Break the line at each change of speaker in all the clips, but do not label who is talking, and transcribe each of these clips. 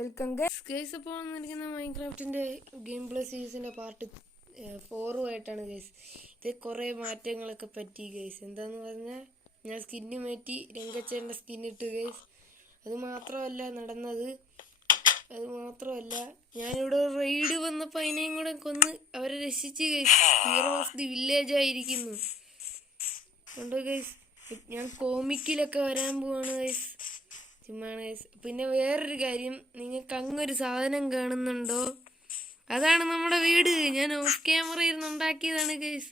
Welcome guys. അപ്പോൾ വന്നിരിക്കുന്ന മൈൻക്രാഫ്റ്റിന്റെ ഗെയിം പ്ലേ സീരീസിന്റെ പാർട്ട് ഫോറുമായിട്ടാണ് ഗേസ് ഇത് കുറേ മാറ്റങ്ങളൊക്കെ പറ്റി ഗേസ് എന്താന്ന് പറഞ്ഞാൽ ഞാൻ സ്കിന്ന് മാറ്റി രംഗച്ചേന്റെ സ്കിന്നിട്ട് ഗേസ് അത് മാത്രമല്ല നടന്നത്. അത് മാത്രമല്ല ഞാനിവിടെ റെയ്ഡ് വന്നപ്പോൾ അതിനെയും കൂടെ കൊന്ന് അവരെ രക്ഷിച്ച് guys hero of the village ആയിരിക്കുന്നു. ഉണ്ട് ഗൈസ് ഞാൻ കോമിക്കിലൊക്കെ വരാൻ പോവാണ് ഗൈസ് ഗൈസ് പിന്നെ വേറൊരു കാര്യം നിങ്ങൾക്ക് അങ്ങൊരു സാധനം കാണുന്നുണ്ടോ? അതാണ് നമ്മുടെ വീട്. ഞാൻ ഓഫ് ക്യാമറ ഇരുന്ന് ഉണ്ടാക്കിയതാണ് ഗൈസ്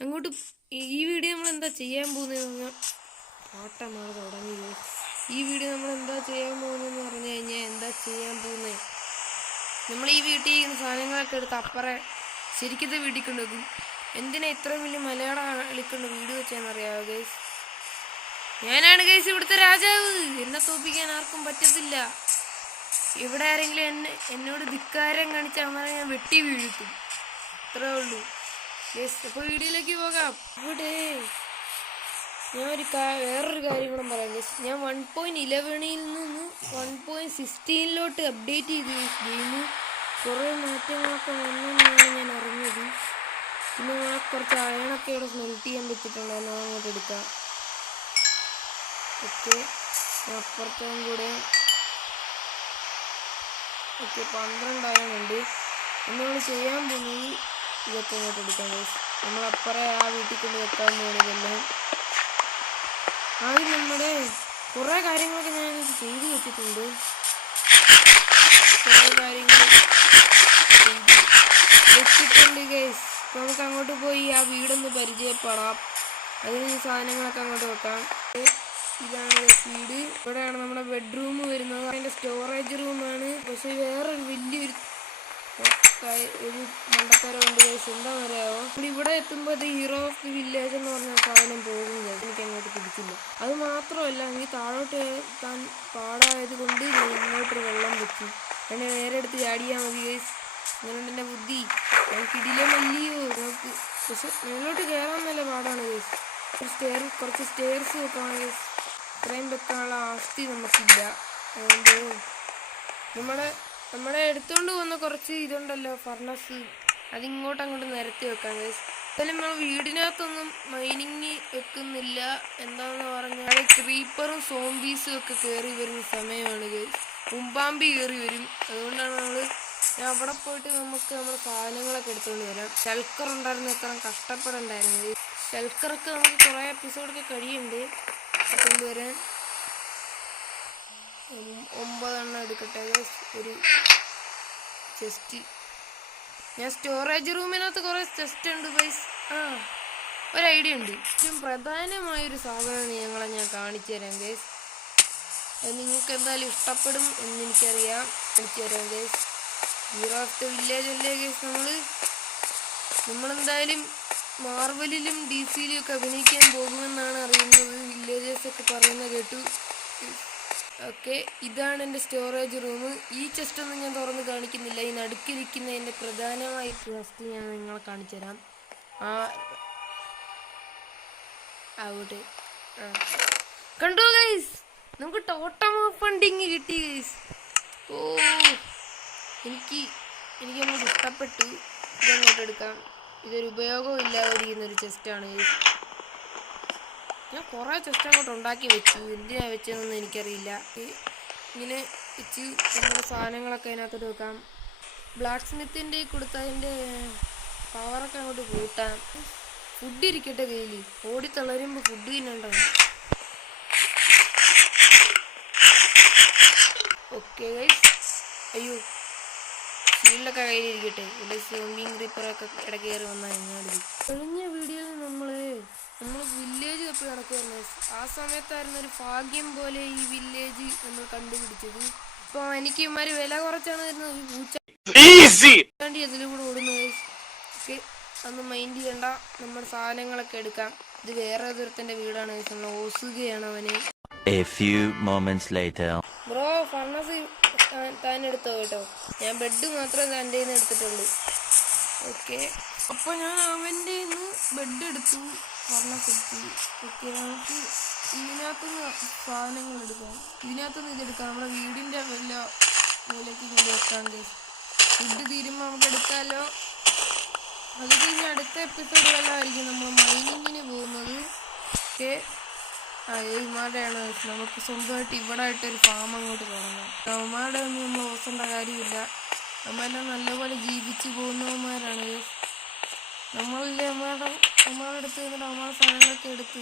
അങ്ങോട്ട് ഈ- വീഡിയോ നമ്മൾ എന്താ ചെയ്യാൻ പറഞ്ഞാൽ പാട്ടമാണ് തുടങ്ങി ഗൈസ് ഈ വീഡിയോ നമ്മൾ എന്താ ചെയ്യാൻ പോകുന്നതെന്ന് പറഞ്ഞു കഴിഞ്ഞാൽ എന്താ ചെയ്യാൻ പോകുന്നത് നമ്മൾ ഈ വീട്ടിൽ ഇരിക്കുന്ന സാധനങ്ങളൊക്കെ എടുത്ത് അപ്പറെ ശരിക്കത്തെ വീട്ടിൽ കൊണ്ടുവെക്കും. എന്തിനാ ഇത്ര വലിയ മലയാളം കളിക്കൊണ്ട് വീട് അറിയാമോ ഗൈസ് ഞാനാണ് കേസ് ഇവിടുത്തെ രാജാവ്? എന്നെ തോപ്പിക്കാൻ ആർക്കും പറ്റത്തില്ല. ഇവിടെ ആരെങ്കിലും എന്നെ എന്നോട് ധിക്കാരം കാണിച്ചാൽ അവനെ ഞാൻ വെട്ടി വീഴ്ത്തും. അത്രേ ഉള്ളൂ. ഗൈസ് അപ്പോൾ വീഡിയോയിലേക്ക് പോകാം. ഇവിടെ ഞാൻ ഒരു വേറൊരു കാര്യം കൂടെ പറയാം ഗൈസ് ഞാൻ വൺ പോയിന്റ് ഇലവനിൽ നിന്ന് വൺ പോയിന്റ് സിക്സ്റ്റീനിലോട്ട് അപ്ഡേറ്റ് ചെയ്തു ഗെയിം കുറേ മാറ്റങ്ങളൊക്കെ വന്നെന്നാണ് ഞാൻ അറിഞ്ഞത്. പിന്നെ ഞാൻ കുറച്ച് അയണൊക്കെ ഇവിടെ സ്മെൽറ്റ് ചെയ്യാൻ പറ്റിയിട്ടുണ്ടായിരുന്നു അങ്ങോട്ട് എടുക്കാം. ഓക്കെ അപ്പുറത്തും കൂടെ ഓക്കെ പന്ത്രണ്ടായുണ്ട് നമ്മൾ ചെയ്യാൻ പോകുന്നത് ഇതൊക്കെ ഇങ്ങോട്ട് എടുക്കാം guys. നമ്മൾ അപ്പുറം ആ വീട്ടിൽ കൊണ്ട് വെക്കാൻ പോകുന്നതെല്ലാം ആദ്യം നമ്മുടെ കുറേ കാര്യങ്ങളൊക്കെ ഞാൻ ചെയ്തു വെച്ചിട്ടുണ്ട്. കുറേ കാര്യങ്ങൾ വെച്ചിട്ടുണ്ട് ഗൈസ് അപ്പോൾ നമുക്ക് അങ്ങോട്ട് പോയി ആ വീടൊന്ന് പരിചയപ്പെടാം. അതിന് സാധനങ്ങളൊക്കെ അങ്ങോട്ട് വെക്കാം. ഇതാണ് വീട്. ഇവിടെയാണ് നമ്മുടെ ബെഡ്റൂം വരുന്നത്. അതിന്റെ സ്റ്റോറേജ് റൂമാണ് പക്ഷേ വേറൊരു വലിയൊരു ഒരു മണ്ടത്തരമുണ്ട് ഉണ്ട് എന്താ പറയാമോ ഇവിടെ ഇവിടെ എത്തുമ്പോൾ ഇത് ഹീറോ ഓഫ് ദി വില്ലേജ് എന്ന് പറഞ്ഞ സാധനം പോകുന്നത് എനിക്ക് അങ്ങോട്ട് പിടിക്കില്ല അത് മാത്രമല്ല നീ താഴോട്ട് താൻ പാടായത് കൊണ്ട് ഞാൻ ഇങ്ങോട്ടൊരു വെള്ളം വെച്ചു. എന്നെ നേരെ എടുത്ത് ചാടിയാൽ മതി ഗൈസ് അങ്ങനെയുണ്ട് എന്റെ ബുദ്ധി. ഞാൻ കിടിലമല്ലയോ നമുക്ക് പക്ഷെ മേലോട്ട് കയറാൻ നല്ല പാടാണ് ഗൈസ് സ്റ്റെയർ കുറച്ച് സ്റ്റെയർസ് വെക്കണം ഗൈസ് ഇത്രയും വെക്കാനുള്ള ആസ്തി നമുക്കില്ല. അതുകൊണ്ട് നമ്മളെ നമ്മുടെ എടുത്തുകൊണ്ട് പോകുന്ന കുറച്ച് ഇതുണ്ടല്ലോ ഫർണസ്. അതിങ്ങോട്ട് അങ്ങോട്ട് നിരത്തി വെക്കാം ഗൈസ് എന്തായാലും നമ്മൾ വീടിനകത്തൊന്നും മൈനിങ് വെക്കുന്നില്ല എന്താണെന്ന് പറഞ്ഞാൽ ക്രീപ്പറും സോംബീസും ഒക്കെ കയറി വരുന്ന സമയമാണിത് ഗൈസ് മുമ്പാമ്പി കയറി വരും. അതുകൊണ്ടാണ് നമ്മൾ ഞാൻ അവിടെ പോയിട്ട് നമുക്ക് നമ്മുടെ സാധനങ്ങളൊക്കെ എടുത്തുകൊണ്ട് വരാം. ഷെൽക്കർ ഉണ്ടായിരുന്നു എത്ര കഷ്ടപ്പെടണ്ടായിരുന്നു. ഷെൽക്കറൊക്കെ നമുക്ക് കുറേ എപ്പിസോഡൊക്കെ കഴിയുന്നുണ്ട് കൊണ്ടുവരാൻ ഒമ്പതെണ്ണം എടുക്കട്ടെ. ഒരു ചെസ്റ്റ് ഞാൻ സ്റ്റോറേജ് റൂമിനകത്ത് കുറേ ചെസ്റ്റ് ഉണ്ട് പൈസ ആ ഒരു ഐഡിയ ഉണ്ട്. ഏറ്റവും പ്രധാനമായൊരു സാധനമാണ് ഞങ്ങളെ ഞാൻ കാണിച്ചു തരാം ഗേസ് അത് നിങ്ങൾക്ക് എന്തായാലും ഇഷ്ടപ്പെടും എന്ന് എനിക്കറിയാം. കാണിച്ചു തരാം ഗേസ് ഈറാഫ്റ്റ് വില്ലേജ് അല്ലേ ഗേസ് നമ്മൾ നമ്മളെന്തായാലും മാർവലിലും ഡി സിയിലും ഒക്കെ അഭിനയിക്കാൻ പോകുമെന്നാണ് അറിയുന്നത്. വില്ലേജേഴ്സ് ഒക്കെ പറയുന്ന കേട്ടു. ഓക്കെ ഇതാണ് എന്റെ സ്റ്റോറേജ് റൂം ഈ ചെസ്റ്റ് ഒന്നും ഞാൻ തുറന്ന് കാണിക്കുന്നില്ല. ഈ നടുക്കിരിക്കുന്ന എന്റെ പ്രധാനമായ ചെസ്റ്റ് ഞാൻ നിങ്ങളെ കാണിച്ചു തരാം. ആ അവിടെ ആ. കണ്ടോ ഗൈസ് നമുക്ക് ടോട്ടം ഫണ്ടിങ് കിട്ടി ഗൈസ് ഓ എനിക്ക് എനിക്ക് അങ്ങോട്ട് ഇഷ്ടപ്പെട്ടു. ഇതങ്ങോട്ട് എടുക്കാം ഇതൊരു ഉപയോഗവും ഇല്ലാതിരിക്കുന്ന ഒരു ചെസ്റ്റാണ് ഗൈസ് ഞാൻ കുറേ ചെസ്റ്റ് അങ്ങോട്ട് ഉണ്ടാക്കി വെച്ചു. എന്തിനാ വെച്ചതെന്നൊന്നും എനിക്കറിയില്ല. ഇങ്ങനെ വെച്ച് നമ്മുടെ സാധനങ്ങളൊക്കെ അതിനകത്തോട്ട് വെക്കാം. ബ്ലാക്ക് സ്മിത്തിന്റെ കൊടുത്തതിന്റെ പവറൊക്കെ അങ്ങോട്ട് കൂട്ടാം. ഫുഡ് ഇരിക്കട്ടെ കയ്യിൽ ഓടി തളരുമ്പോൾ ഫുഡ് തിന്നണ്ടാവും ഓക്കെ അയ്യോ ഷീൽഡൊക്കെ കയ്യിലിരിക്കട്ടെ. ഇവിടെ സോംബിങ് ക്രീപ്പറൊക്കെ ഇടയ്ക്ക് കയറി വന്നാൽ എങ്ങാണ്ട് കഴിഞ്ഞ വീഡിയോയിൽ നമ്മൾ വില്ലേജ് നടക്കുമായിരുന്നു ആ സമയത്തായിരുന്നു ഒരു ഭാഗ്യം പോലെ ഈ വില്ലേജ് നമ്മൾ കണ്ടുപിടിച്ചത്. ഇപ്പോൾ എനിക്ക് ഇമാര് വില കുറച്ചാണ് തരുന്നത് ഒരു പൂച്ച. വേണ്ടി ഓടുന്നത് ഓക്കെ അന്ന് മൈൻഡ് ചെയ്യണ്ട. നമ്മുടെ സാധനങ്ങളൊക്കെ എടുക്കാം. ഇത് വേറെ ദൂരത്തിന്റെ വീടാണ് ഓസുകയാണ് അവന്.
A few moments later.
Bro furnace താൻ എടുത്തോ കേട്ടോ? ഞാൻ ബെഡ് മാത്രമേ തന്റെ നിന്ന് എടുത്തിട്ടുള്ളൂ. ഓക്കെ. അപ്പോൾ ഞാൻ അവന്റെ നിന്ന് ബെഡ് എടുത്തു. ഫർണസ് കുത്തി ഓക്കെ നമുക്ക് ഇതിനകത്തുനിന്ന് സാധനങ്ങൾ എടുക്കാം. ഇതിനകത്തുനിന്ന് ഇതെടുക്കാം നമ്മുടെ വീടിന്റെ വല്ല മൂലയ്ക്ക് ഇങ്ങനെ വെക്കാം ഗൈസ് ഫുഡ് തീരുമ്പോൾ നമുക്ക് എടുക്കാമല്ലോ അത് കഴിഞ്ഞ് അടുത്ത എപ്പിസോഡുകളായിരിക്കും നമ്മൾ മൈനിങ്ങിന് പോകുന്നത്. ഓക്കെ ആ ഇവന്മാരുടെയാണ്. നമുക്ക് സ്വന്തമായിട്ട് ഇവിടെ ആയിട്ട് ഒരു ഫാം അങ്ങോട്ട് തുടങ്ങാം. അവന്മാരുടെ ഒന്നും നമ്മൾ ഓസേണ്ട കാര്യമില്ല. അവന്മാരെല്ലാം നല്ലപോലെ ജീവിച്ച് പോകുന്നവന്മാരാണ്. നമ്മളില്ലേ അമ്മയുടെ അമ്മയുടെ അടുത്ത് നിന്നിട്ട് അമ്മയുടെ സാധനങ്ങളൊക്കെ എടുത്ത്.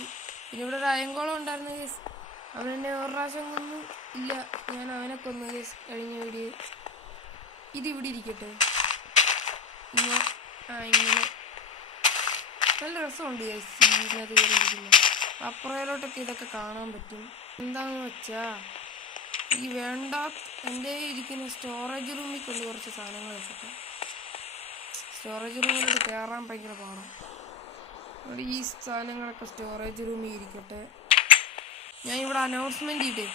പിന്നെ ഇവിടെ ഒരു അയങ്കോളം ഉണ്ടായിരുന്നു കേസ് അവനെന്നെ ഒരു പ്രാവശ്യം കൊന്നു. ഇല്ല ഞാൻ അവനെ കൊന്നു കേസ് കഴിഞ്ഞ വീഡിയോ ഇത് ഇവിടെ ഇരിക്കട്ടെ. ഇങ്ങനെ ആ നല്ല രസമുണ്ട് അപ്പുറയിലോട്ടൊക്കെ ഇതൊക്കെ കാണാൻ പറ്റും. എന്താന്ന് വെച്ചാ ഈ വേണ്ട എന്റെ ഇരിക്കുന്ന സ്റ്റോറേജ് റൂമിൽ കൊണ്ട് കുറച്ച് സാധനങ്ങൾ വെക്കട്ടെ സ്റ്റോറേജ് റൂമിലോട്ട് കയറാൻ ഭയങ്കര പാടാണ് ഈ സാധനങ്ങളൊക്കെ സ്റ്റോറേജ് റൂമിൽ ഇരിക്കട്ടെ. ഞാൻ ഇവിടെ അനൗൺസ്മെന്റ് ഇട്ട്.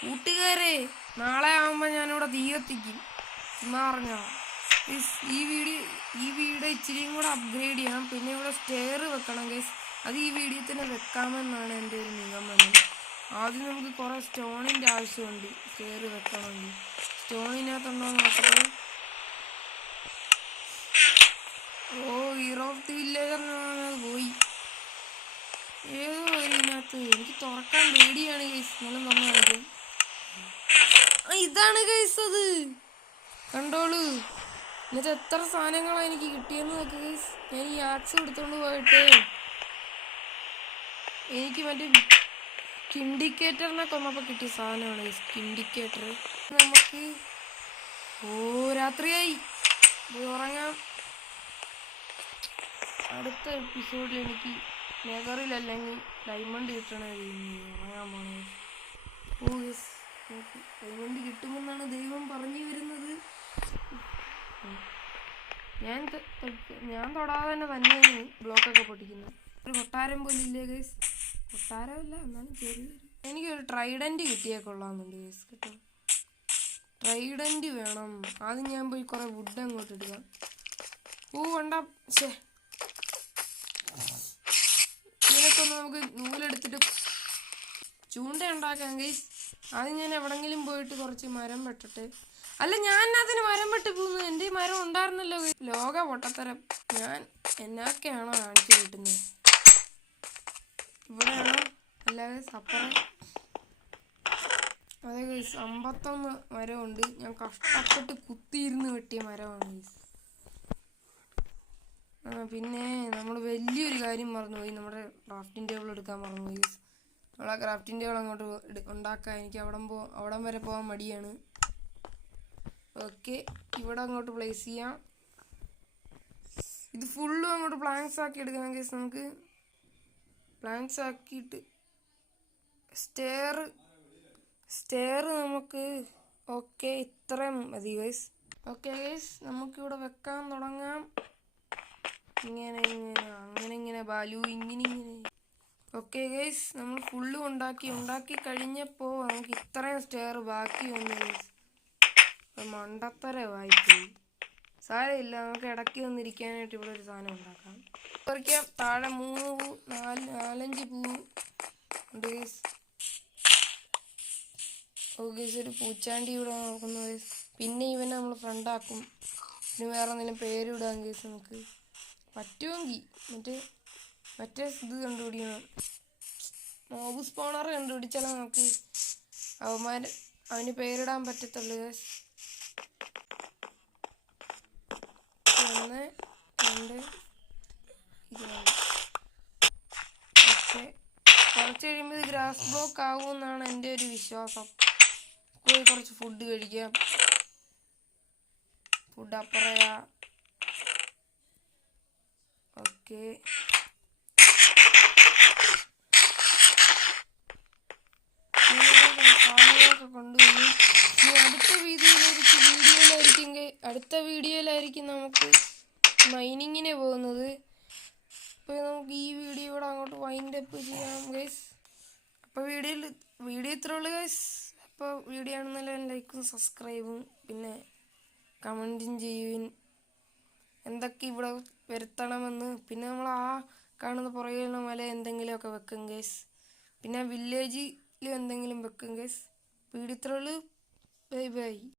കൂട്ടുകാരെ നാളെ ആകുമ്പോൾ ഞാനിവിടെ തീ കത്തിക്കും. ചുമ്മാ പറഞ്ഞാ. ഈ വീഡിയോ ഈ വീഡിയോ ഇച്ചിരിയും കൂടെ അപ്ഗ്രേഡ് ചെയ്യണം. പിന്നെ ഇവിടെ സ്റ്റെയർ വെക്കണം ഗൈസ് അത് ഈ വീഡിയോ തന്നെ വെക്കാമെന്നാണ് എന്റെ ഒരു നിഗമനം. ആദ്യം നമുക്ക് കുറേ സ്റ്റോണിന്റെ ആവശ്യമുണ്ട്. സ്റ്റെയർ വെക്കണമെങ്കിൽ. സ്റ്റോണിനകത്തുണ്ടോ നോക്കട്ടെ. ഓ ഹീറോ ഓഫ് ദി എനിക്ക് തുറക്കാൻ പേടിയാണ് കേസ് എന്നാലും കാര്യം ഇതാണ് കേസ് അത്. കണ്ടോളൂ. എന്നിട്ട് എത്ര സാധനങ്ങളാണ് എനിക്ക് കിട്ടിയെന്ന് നോക്ക് ഞാൻ ഈ ആക്സ് എടുത്തോണ്ട് പോയിട്ട് എനിക്ക് മറ്റേ കിൻഡിക്കേറ്ററിനെ കൊന്നപ്പോൾ കിട്ടിയ സാധനമാണ് കിൻഡിക്കേറ്റർ നമുക്ക് ഓ രാത്രിയായി. ഉറങ്ങാം. അടുത്ത എപ്പിസോഡിൽ എനിക്ക് നെഗറിൽ അല്ലെങ്കിൽ ഡയമണ്ട് കിട്ടണ. ഡയമണ്ട് കിട്ടുമെന്നാണ് ദൈവം പറഞ്ഞു വരുന്നത്. ഞാൻ ഞാൻ തൊടാതെ തന്നെ തന്നെയാണ് ബ്ലോക്കൊക്കെ പൊട്ടിക്കുന്നത്. ഒരു കൊട്ടാരം പോലും ഇല്ലേ ഗൈസ് കൊട്ടാരമല്ല എന്നാലും ചെറിയ എനിക്കൊരു ട്രൈഡന്റ് കിട്ടിയാൽ കൊള്ളാമെന്നുണ്ട് ഗൈസ് കേട്ടോ. ട്രൈഡന്റ് വേണം. ആദ്യം ഞാൻ പോയി കുറേ വുഡ് അങ്ങോട്ട് എടുക്കാം ഓ വേണ്ട ശേ ഇതിനൊക്കെ ഒന്ന് നമുക്ക് നൂലെടുത്തിട്ട് ചൂണ്ട ഉണ്ടാക്കാം ഗൈസ് ആദ്യം ഞാൻ എവിടെങ്കിലും പോയിട്ട് കുറച്ച് മരം വെട്ടട്ടെ. അല്ല ഞാൻ അതിന് മരം വെട്ടി പോകുന്നു എന്റെ മരം ഉണ്ടായിരുന്നല്ലോ. ലോക പൊട്ടത്തരം. ഞാൻ എന്നൊക്കെയാണോ കാണിച്ചു കിട്ടുന്നത് ഇവിടെയാണോ? അല്ലാതെ സപ്പറ. അതെ ഗൈസ് അമ്പത്തൊന്ന് മരമുണ്ട്. ഞാൻ കഷ്ടപ്പെട്ട് കുത്തിയിരുന്ന് വെട്ടിയ മരമാണ് ഗൈസ് പിന്നെ നമ്മൾ വലിയൊരു കാര്യം മറന്നുപോയി. നമ്മുടെ ക്രാഫ്റ്റിംഗ് ടേബിൾ എടുക്കാൻ മറന്നുപോയി. നമ്മൾ ആ ക്രാഫ്റ്റിംഗ് ടേബിൾ അങ്ങോട്ട് ഉണ്ടാക്കാൻ എനിക്ക് അവിടം പോ അവിടം വരെ പോകാൻ മടിയാണ്. ഓക്കെ ഇവിടെ അങ്ങോട്ട് പ്ലേസ് ചെയ്യാം. ഇത് ഫുള്ളും അങ്ങോട്ട് പ്ലാങ്ക്സ് ആക്കി എടുക്കണം കേസ് നമുക്ക്. പ്ലാങ്ക്സ് ആക്കിയിട്ട് സ്റ്റെയർ സ്റ്റെയർ നമുക്ക് ഓക്കെ ഇത്രയും മതി ഗൈസ് ഓക്കെ ഗൈസ് നമുക്കിവിടെ വെക്കാൻ തുടങ്ങാം. ഇങ്ങനെ ഇങ്ങനെ അങ്ങനെ ഇങ്ങനെ ബാലു ഇങ്ങനെ ഇങ്ങനെ. ഓക്കെ ഗൈസ് നമ്മൾ ഫുള്ള് ഉണ്ടാക്കി ഉണ്ടാക്കി കഴിഞ്ഞപ്പോൾ നമുക്ക് ഇത്രയും സ്റ്റെയർ ബാക്കി വന്നു ഗൈസ് മണ്ടത്തരമായിപ്പോയി സാരമില്ല നമുക്ക് ഇടയ്ക്ക് വന്നിരിക്കാനായിട്ട് ഇവിടെ ഒരു സാധനം ഉണ്ടാക്കാം. പറിക്കാം താഴെ മൂന്ന് പൂ നാല് നാലഞ്ച് പൂ ഉണ്ട് ഗൈസ് ഓ ഒരു പൂച്ചാണ്ടി ഇവിടെ നോക്കുന്നു ഗൈസ് പിന്നെ ഇവനെ നമ്മൾ ഫ്രണ്ടാക്കും പിന്നെ വേറെ എന്തെങ്കിലും പേരിടാം ഗൈസ് നമുക്ക്. പറ്റുമെങ്കിൽ മറ്റേ മറ്റേ ഇത് കണ്ടുപിടിക്കണം. മോബ് സ്പോണർ കണ്ടുപിടിച്ചാലേ നമുക്ക് അവന്മാർ അവന് പേരിടാൻ പറ്റത്തുള്ളൂ. ഒന്ന് രണ്ട് ഓക്കെ കുറച്ച് കഴിയുമ്പോൾ ഇത് ഗ്രാസ് ബ്ലോക്ക് ആകുമെന്നാണ് എന്റെ ഒരു വിശ്വാസം. പോയി കുറച്ച് ഫുഡ് കഴിക്കാം. ഫുഡ് അപ്പറയാ. ഇനി അടുത്ത വീഡിയോയിലായിരിക്കും വീഡിയോയിലായിരിക്കും അടുത്ത വീഡിയോയിലായിരിക്കും നമുക്ക് മൈനിങ്ങിന് പോകുന്നത്. അപ്പോൾ നമുക്ക് ഈ വീഡിയോ ഇവിടെ അങ്ങോട്ട് വൈൻഡ് അപ്പ് ചെയ്യാം ഗൈസ് അപ്പോൾ വീഡിയോയിൽ വീഡിയോ ഇത്ര ഉള്ളു ഗൈസ് അപ്പോൾ വീഡിയോ ആണെന്നല്ല ലൈക്കും സബ്സ്ക്രൈബും പിന്നെ കമന്റും ചെയ്യുവിൻ എന്തൊക്കെ ഇവിടെ വരുത്തണമെന്ന്. പിന്നെ നമ്മൾ ആ കാണുന്ന പുറകിലുള്ള മല എന്തെങ്കിലുമൊക്കെ വെക്കും കേസ് പിന്നെ വില്ലേജിൽ എന്തെങ്കിലും വെക്കും കേസ് പീഡിത്രോൾ ബൈ ബൈ